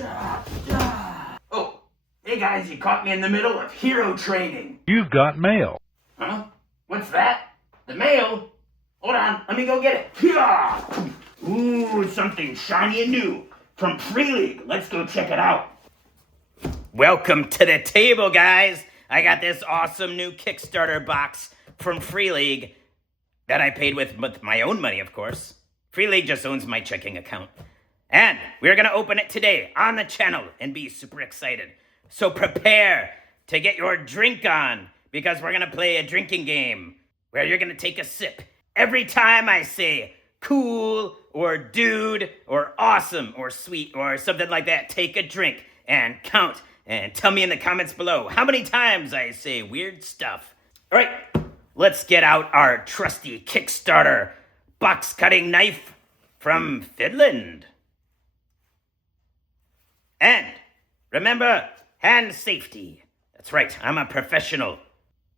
Oh, hey guys, you caught me in the middle of hero training. You've got mail. Huh? What's that? The mail? Hold on, let me go get it. Ooh, something shiny and new from Free League. Let's go check it out. Welcome to the table, guys. I got this awesome new Kickstarter box from Free League that I paid with my own money, of course. Free League just owns my checking account. And we're going to open it today on the channel and be super excited. So prepare to get your drink on, because we're going to play a drinking game where you're going to take a sip every time I say cool or dude or awesome or sweet or something like that. Take a drink and count and tell me in the comments below how many times I say weird stuff. All right, let's get out our trusty Kickstarter box cutting knife from Finland. And remember, hand safety. That's right, I'm a professional.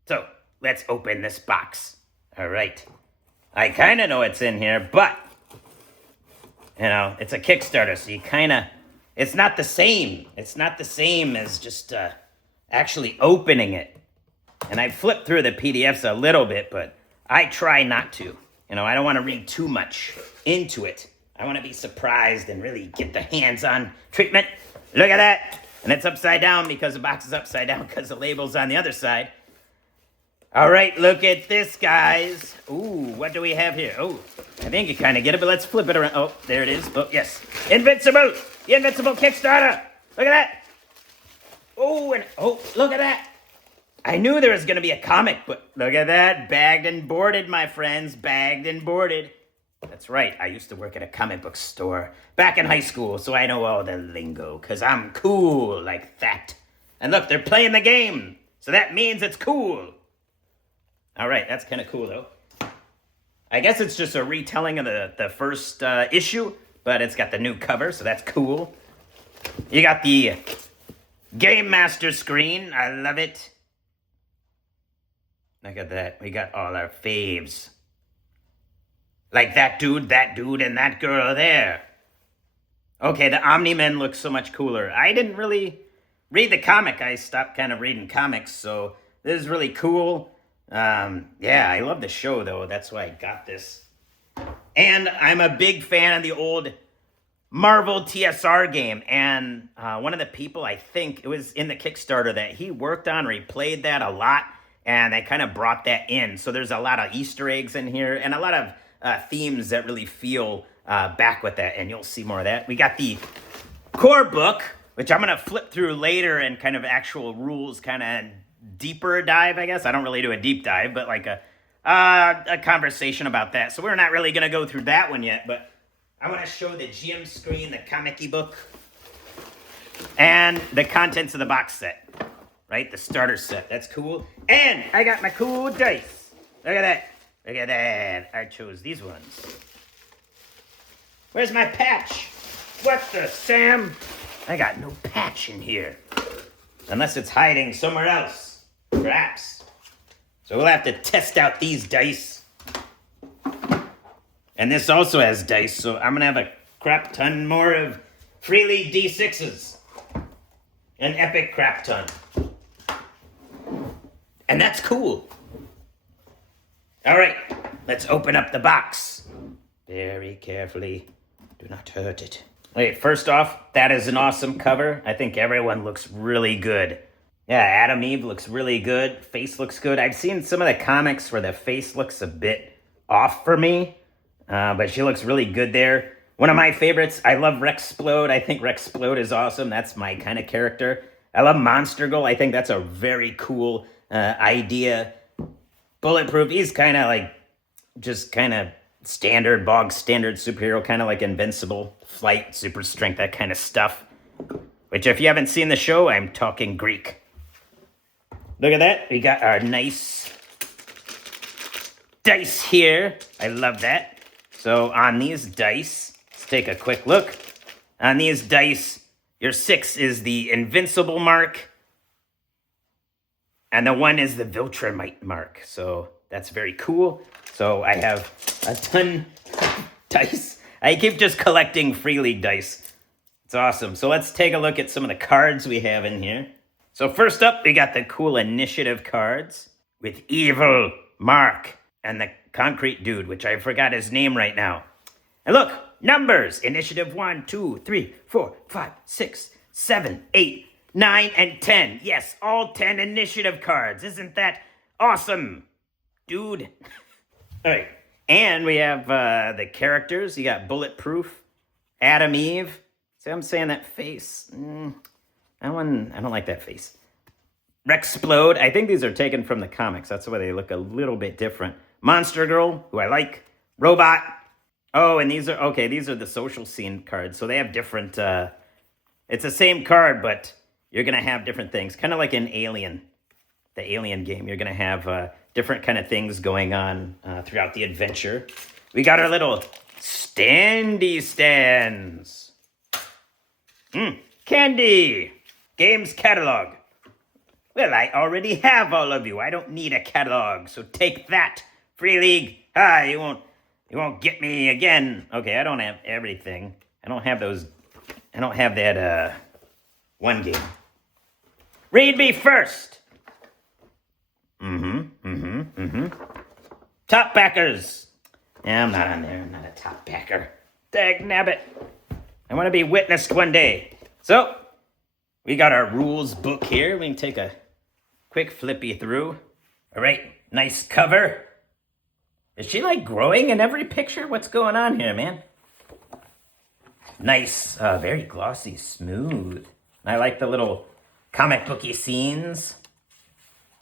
So let's open this box. All right. I kind of know what's in here, but, you know, it's a Kickstarter, so you kind of, it's not the same. It's not the same as just actually opening it. And I flipped through the PDFs a little bit, but I try not to. You know, I don't want to read too much into it. I want to be surprised and really get the hands-on treatment. Look at that. And it's upside down because the box is upside down because the label's on the other side. All right, look at this, guys. Ooh, what do we have here? Oh, I think you kind of get it, but let's flip it around. Oh, there it is. Oh, yes. Invincible. The Invincible Kickstarter. Look at that. Oh, and oh, look at that. I knew there was going to be a comic, but look at that. Bagged and boarded, my friends. Bagged and boarded. That's right. I used to work at a comic book store back in high school, so I know all the lingo, because I'm cool like that. And look, they're playing the game, so that means it's cool. All right, that's kind of cool, though. I guess it's just a retelling of the first issue, but it's got the new cover, so that's cool. You got the Game Master screen. I love it. Look at that. We got all our faves. Like that dude, and that girl there. Okay, the Omni-Men look so much cooler. I didn't really read the comic. I stopped kind of reading comics, so this is really cool. Yeah, I love the show, though. That's why I got this. And I'm a big fan of the old Marvel TSR game. And one of the people, I think, it was in the Kickstarter that he worked on, or he played that a lot. And they kind of brought that in. So there's a lot of Easter eggs in here and a lot of themes that really feel back with that. And you'll see more of that. We got the core book, which I'm going to flip through later and kind of actual rules kind of deeper dive, I guess. I don't really do a deep dive, but like a conversation about that. So we're not really going to go through that one yet, but I want to show the GM screen, the comic-y book, and the contents of the box set, right? The starter set. That's cool. And I got my cool dice. Look at that. Look at that. I chose these ones. Where's my patch? What the Sam? I got no patch in here. Unless it's hiding somewhere else. Perhaps. So we'll have to test out these dice. And this also has dice, so I'm going to have a crap ton more of Free League D6s. An epic crap ton. And that's cool. All right, let's open up the box. Very carefully. Do not hurt it. Wait, first off, that is an awesome cover. I think everyone looks really good. Yeah, Adam Eve looks really good. Face looks good. I've seen some of the comics where the face looks a bit off for me, but she looks really good there. One of my favorites, I love Rexplode. I think Rexplode is awesome. That's my kind of character. I love Monster Girl. I think that's a very cool idea. Bulletproof, he's kind of like, just kind of standard, bog standard superhero, kind of like Invincible, flight, super strength, that kind of stuff. Which, if you haven't seen the show, I'm talking Greek. Look at that. We got our nice dice here. I love that. So on these dice, let's take a quick look. On these dice, your 6 is the Invincible mark. And the 1 is the Viltrumite mark. So that's very cool. So I have a ton of dice. I keep just collecting Free League dice. It's awesome. So let's take a look at some of the cards we have in here. So first up, we got the cool initiative cards with Evil, Mark, and the concrete dude, which I forgot his name right now. And look, numbers. Initiative 1, 2, 3, 4, 5, 6, 7, 8, 9, and 10. Yes, all 10 initiative cards. Isn't that awesome, dude? All right. And we have the characters. You got Bulletproof, Adam Eve. See, I'm saying that face. That one, I don't like that face. Rexplode. I think these are taken from the comics. That's why they look a little bit different. Monster Girl, who I like. Robot. Oh, and these are the social scene cards. So they have different, it's the same card, but you're going to have different things. Kind of like in Alien, the Alien game. You're going to have different kind of things going on throughout the adventure. We got our little standy stands. Candy. Games catalog. Well, I already have all of you. I don't need a catalog, so take that, Free League. You won't get me again. Okay, I don't have everything. I don't have that one game. Read me first. Top backers. Yeah, I'm not on there. I'm not a top backer. Dag nabbit. I want to be witnessed one day. So, we got our rules book here. We can take a quick flippy through. All right, nice cover. Is she like growing in every picture? What's going on here, man? Nice, very glossy, smooth. I like the little comic booky scenes.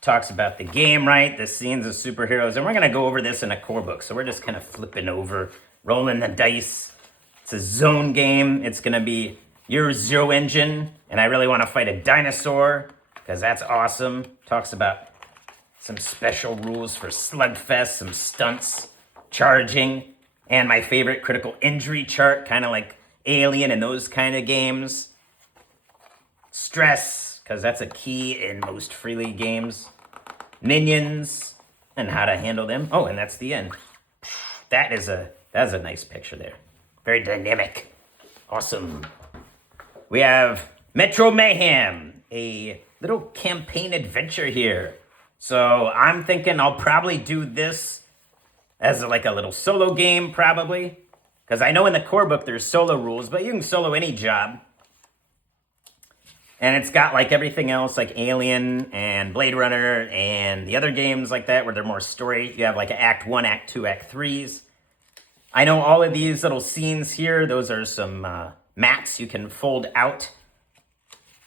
Talks about the game, right? The scenes of superheroes. And we're going to go over this in a core book. So we're just kind of flipping over, rolling the dice. It's a zone game. It's going to be your Zero Engine. And I really want to fight a dinosaur because that's awesome. Talks about some special rules for Slugfest, some stunts, charging, and my favorite critical injury chart, kind of like Alien and those kind of games. Stress, because that's a key in most Free League games. Minions, and how to handle them. Oh, and that's the end. That's a nice picture there. Very dynamic. Awesome. We have Metro Mayhem, a little campaign adventure here. So I'm thinking I'll probably do this as like a little solo game, probably. Because I know in the core book there's solo rules, but you can solo any job. And it's got like everything else, like Alien and Blade Runner and the other games like that where they're more story. You have like Act 1, Act 2, Act 3s. I know all of these little scenes here, those are some mats you can fold out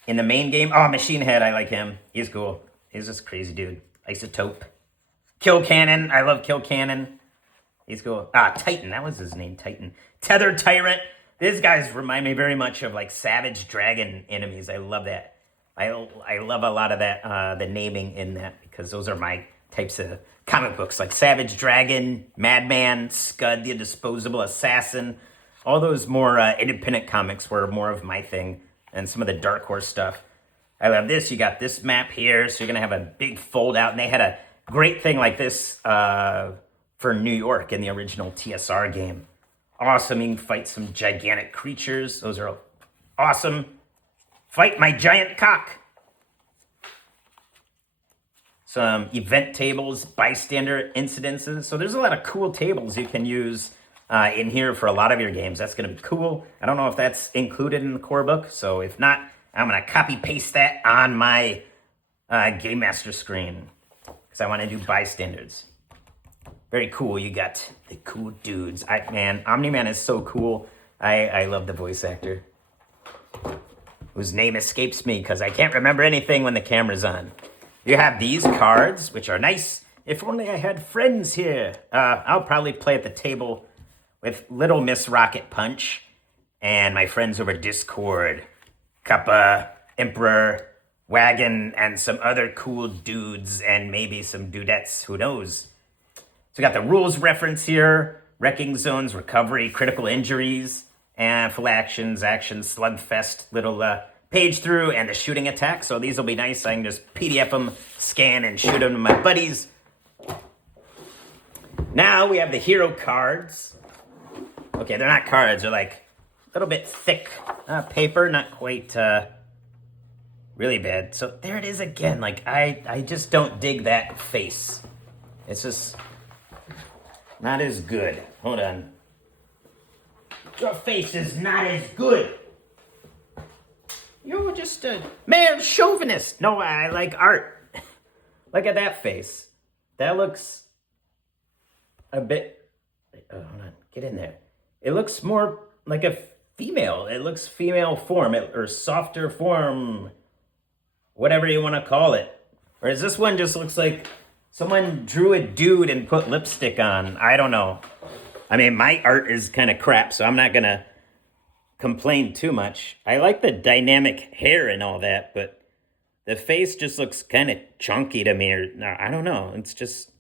in the main game. Oh, Machine Head, I like him. He's cool. He's this crazy dude. Isotope. Kill Cannon. I love Kill Cannon. He's cool. Titan. That was his name. Titan. Tether Tyrant. These guys remind me very much of like Savage Dragon enemies. I love that. I love a lot of that, the naming in that, because those are my types of comic books. Like Savage Dragon, Madman, Scud, the Disposable Assassin. All those more independent comics were more of my thing. And some of the Dark Horse stuff. I love this. You got this map here, so you're going to have a big fold out. And they had a great thing like this for New York in the original TSR game. Awesome. You can fight some gigantic creatures. Those are awesome. Fight my giant cock. Some event tables, bystander incidences. So there's a lot of cool tables you can use in here for a lot of your games. That's going to be cool. I don't know if that's included in the core book. So if not, I'm going to copy paste that on my Game Master screen because I want to do bystanders. Very cool. You got the cool dudes. Man, Omni-Man is so cool. I love the voice actor whose name escapes me because I can't remember anything when the camera's on. You have these cards, which are nice. If only I had friends here. I'll probably play at the table with Little Miss Rocket Punch and my friends over Discord. Kappa, Emperor, Wagon, and some other cool dudes, and maybe some dudettes, who knows. So we got the rules reference here, wrecking zones, recovery, critical injuries, and full actions, slugfest, little page through, and the shooting attack. So these will be nice. I can just PDF them, scan, and shoot them to my buddies. Now we have the hero cards. Okay, they're not cards, they're like little bit thick paper, not quite really bad. So there it is again. Like, I just don't dig that face. It's just not as good. Hold on. Your face is not as good. You're just a male chauvinist. No, I like art. Look at that face. That looks a bit... Oh, hold on. Get in there. It looks more like a female. It looks female form, or softer form. Whatever you want to call it. Whereas this one just looks like someone drew a dude and put lipstick on. I don't know. I mean, my art is kind of crap, so I'm not going to complain too much. I like the dynamic hair and all that, but the face just looks kind of chunky to me. Or no, I don't know. It's just,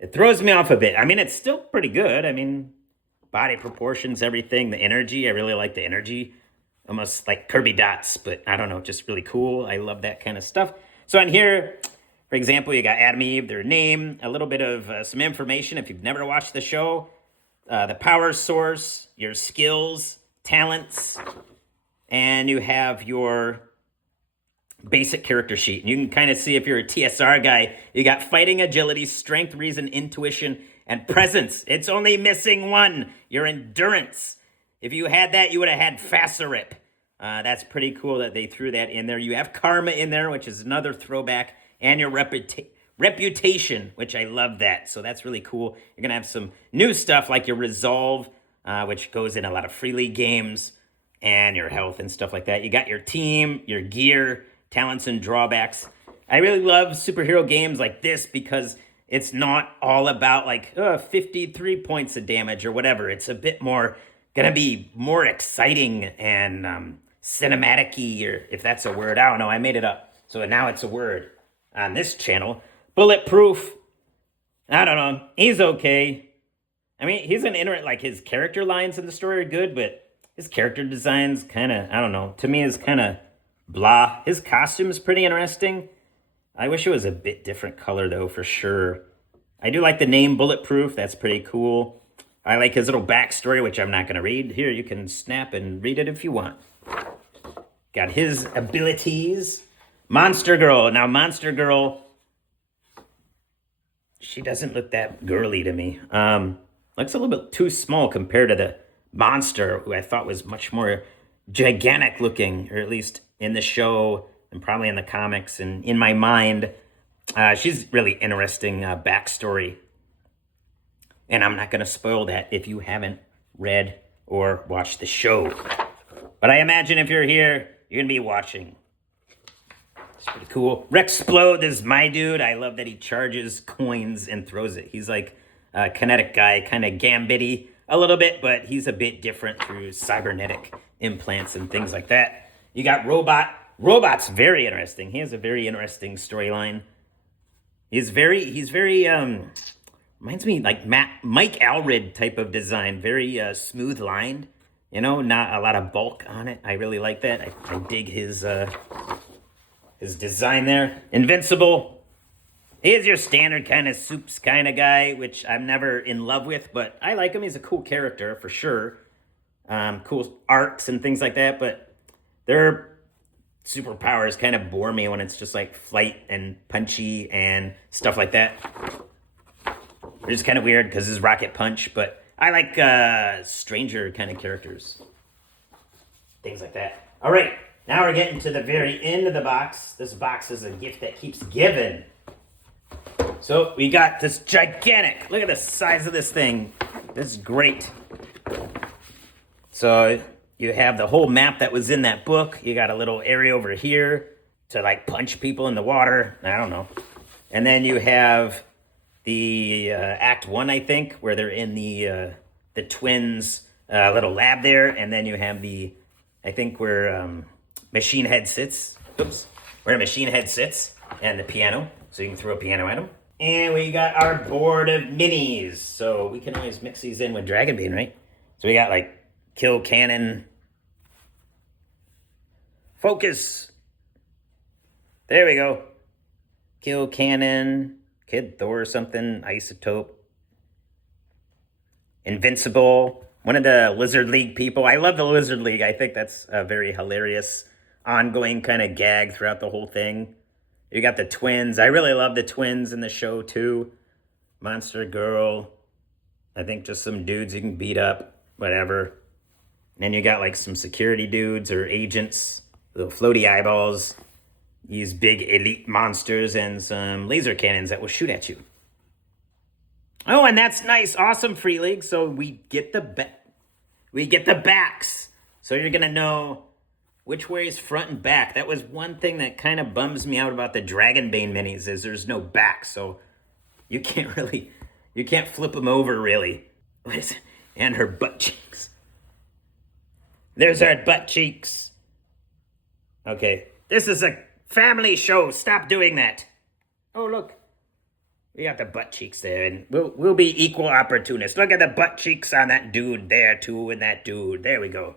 it throws me off a bit. I mean, it's still pretty good. I mean, body proportions, everything, the energy. I really like the energy. Almost like Kirby dots, but I don't know, just really cool. I love that kind of stuff. So on here, for example, you got Adam Eve, their name, a little bit of some information if you've never watched the show, the power source, your skills, talents, and you have your basic character sheet. And you can kind of see if you're a TSR guy, you got fighting, agility, strength, reason, intuition, and presence. It's only missing one, your endurance. If you had that, you would have had Facerip. That's pretty cool that they threw that in there. You have Karma in there, which is another throwback, and your Reputation, which I love that. So that's really cool. You're going to have some new stuff like your Resolve, which goes in a lot of Free League games, and your health and stuff like that. You got your team, your gear, talents, and drawbacks. I really love superhero games like this because it's not all about like 53 points of damage or whatever. It's a bit more... gonna be more exciting and cinematic-y, or if that's a word, I don't know, I made it up. So now it's a word on this channel. Bulletproof, I don't know, he's okay. I mean, he's an like his character lines in the story are good, but his character design's kind of, I don't know, to me is kind of blah. His costume is pretty interesting. I wish it was a bit different color though, for sure. I do like the name Bulletproof, that's pretty cool. I like his little backstory, which I'm not going to read. Here, you can snap and read it if you want. Got his abilities. Monster Girl. Now, Monster Girl, she doesn't look that girly to me. Looks a little bit too small compared to the monster, who I thought was much more gigantic looking, or at least in the show and probably in the comics and in my mind. She's really interesting backstory. And I'm not going to spoil that if you haven't read or watched the show. But I imagine if you're here, you're going to be watching. It's pretty cool. Rexplode is my dude. I love that he charges coins and throws it. He's like a kinetic guy, kind of Gambit-y a little bit, but he's a bit different through cybernetic implants and things like that. You got Robot. Robot's very interesting. He has a very interesting storyline. He's very... reminds me like Mike Allred type of design, very smooth lined, you know, not a lot of bulk on it. I really like that. I dig his design there. Invincible, he is your standard kind of soups kind of guy, which I'm never in love with, but I like him. He's a cool character for sure. Cool arcs and things like that, but their superpowers kind of bore me when it's just like flight and punchy and stuff like that. Which is kind of weird because it's Rocket Punch, but I like stranger kind of characters. Things like that. All right, now we're getting to the very end of the box. This box is a gift that keeps giving. So we got this gigantic, look at the size of this thing. This is great. So you have the whole map that was in that book. You got a little area over here to like punch people in the water. I don't know. And then you have... the Act 1, I think, where they're in the twins' little lab there. And then you have the, I think, where Machine Head sits. Oops. Where Machine Head sits and the piano. So you can throw a piano at him. And we got our board of minis. So we can always mix these in with Dragon Bean, right? So we got, like, Kill Cannon. Focus. There we go. Kill Cannon. Kid Thor or something, Isotope, Invincible, one of the Lizard League people. I love the Lizard League. I think that's a very hilarious, ongoing kind of gag throughout the whole thing. You got the twins. I really love the twins in the show too. Monster Girl. I think just some dudes you can beat up, whatever. And then you got like some security dudes or agents, little floaty eyeballs, these big elite monsters, and some laser cannons that will shoot at you. Oh, and that's nice. Awesome, Free League. So we get the backs. So you're going to know which way is front and back. That was one thing that kind of bums me out about the Dragonbane minis is there's no back. So you can't flip them over really. What is it? And her butt cheeks. There's her butt cheeks. Okay. This is a family show. Stop doing that. Oh, look. We got the butt cheeks there, and we'll be equal opportunists. Look at the butt cheeks on that dude there, too, and that dude. There we go.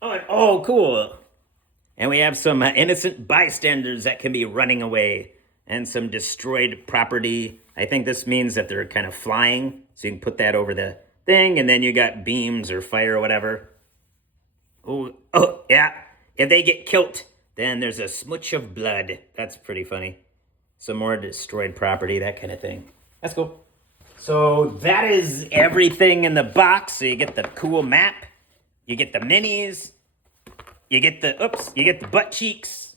Oh, cool. And we have some innocent bystanders that can be running away, and some destroyed property. I think this means that they're kind of flying, so you can put that over the thing, and then you got beams or fire or whatever. Oh, yeah. If they get killed, then there's a smooch of blood. That's pretty funny. Some more destroyed property, that kind of thing. That's cool. So that is everything in the box. So you get the cool map. You get the minis. You get the butt cheeks.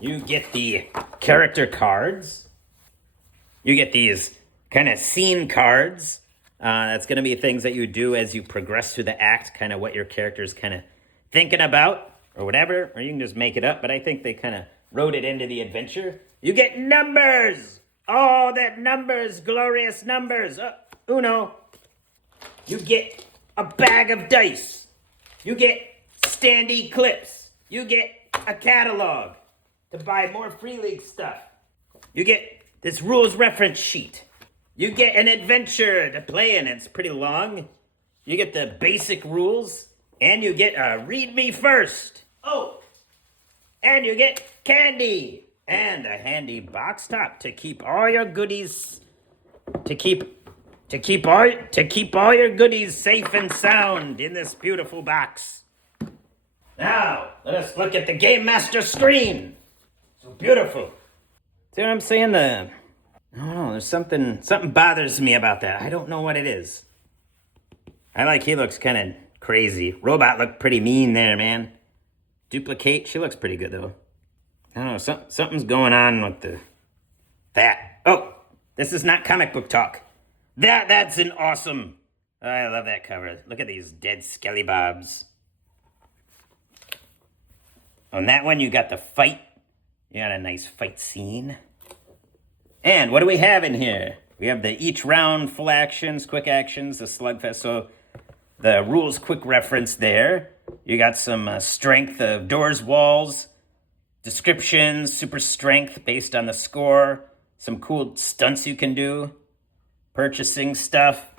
You get the character cards. You get these kind of scene cards. That's going to be things that you do as you progress through the act, kind of what your character's kind of thinking about or whatever. Or you can just make it up, but I think they kind of wrote it into the adventure. You get numbers! Oh, that numbers, glorious numbers. Uno. You get a bag of dice. You get standee clips. You get a catalog to buy more Free League stuff. You get this rules reference sheet. You get an adventure to play in. It's pretty long. You get the basic rules. And you get a read me first. Oh, and you get candy. And a handy box top to keep all your goodies, to keep all your goodies safe and sound in this beautiful box. Now, let us look at the Game Master screen. So beautiful. See what I'm saying? I don't know, there's something bothers me about that. I don't know what it is. He looks kind of crazy. Robot looked pretty mean there, man. Duplicate, she looks pretty good though. I don't know, something's going on with that. Oh, this is not comic book talk. That's an awesome, I love that cover. Look at these dead skelly bobs. On that one, you got the fight. You got a nice fight scene. And what do we have in here? We have the each round full actions, quick actions, the slugfest. So the rules quick reference there. You got some strength of doors, walls, descriptions, super strength based on the score, some cool stunts you can do, purchasing stuff,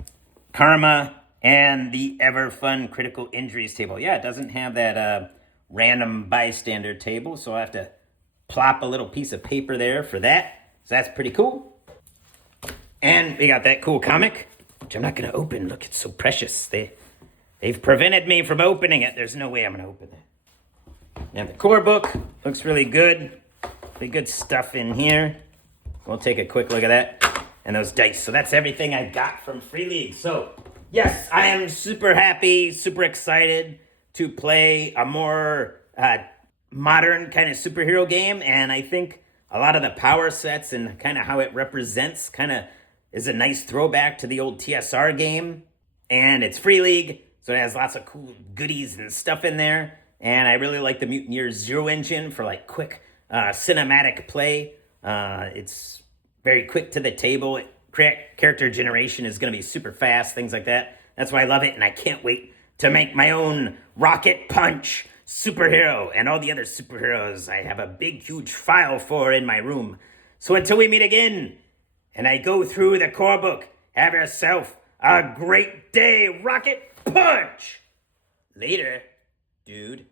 karma, and the ever fun critical injuries table. Yeah, it doesn't have that random bystander table, so I have to plop a little piece of paper there for that. So that's pretty cool. And we got that cool comic, which I'm not going to open. Look, it's so precious. They've prevented me from opening it. There's no way I'm going to open it. Now the core book looks really good. Really good stuff in here. We'll take a quick look at that. And those dice. So that's everything I got from Free League. So yes, I am super happy, super excited to play a more modern kind of superhero game. And I think a lot of the power sets and kind of how it represents kind of is a nice throwback to the old TSR game. And it's Free League, so it has lots of cool goodies and stuff in there. And I really like the Mutineer Zero engine for like quick cinematic play. It's very quick to the table. Character generation is going to be super fast, things like that. That's why I love it, and I can't wait to make my own Rocket Punch superhero and all the other superheroes I have a big, huge file for in my room. So until we meet again, and I go through the core book, have yourself a great day, Rocket Punch! Later, dude.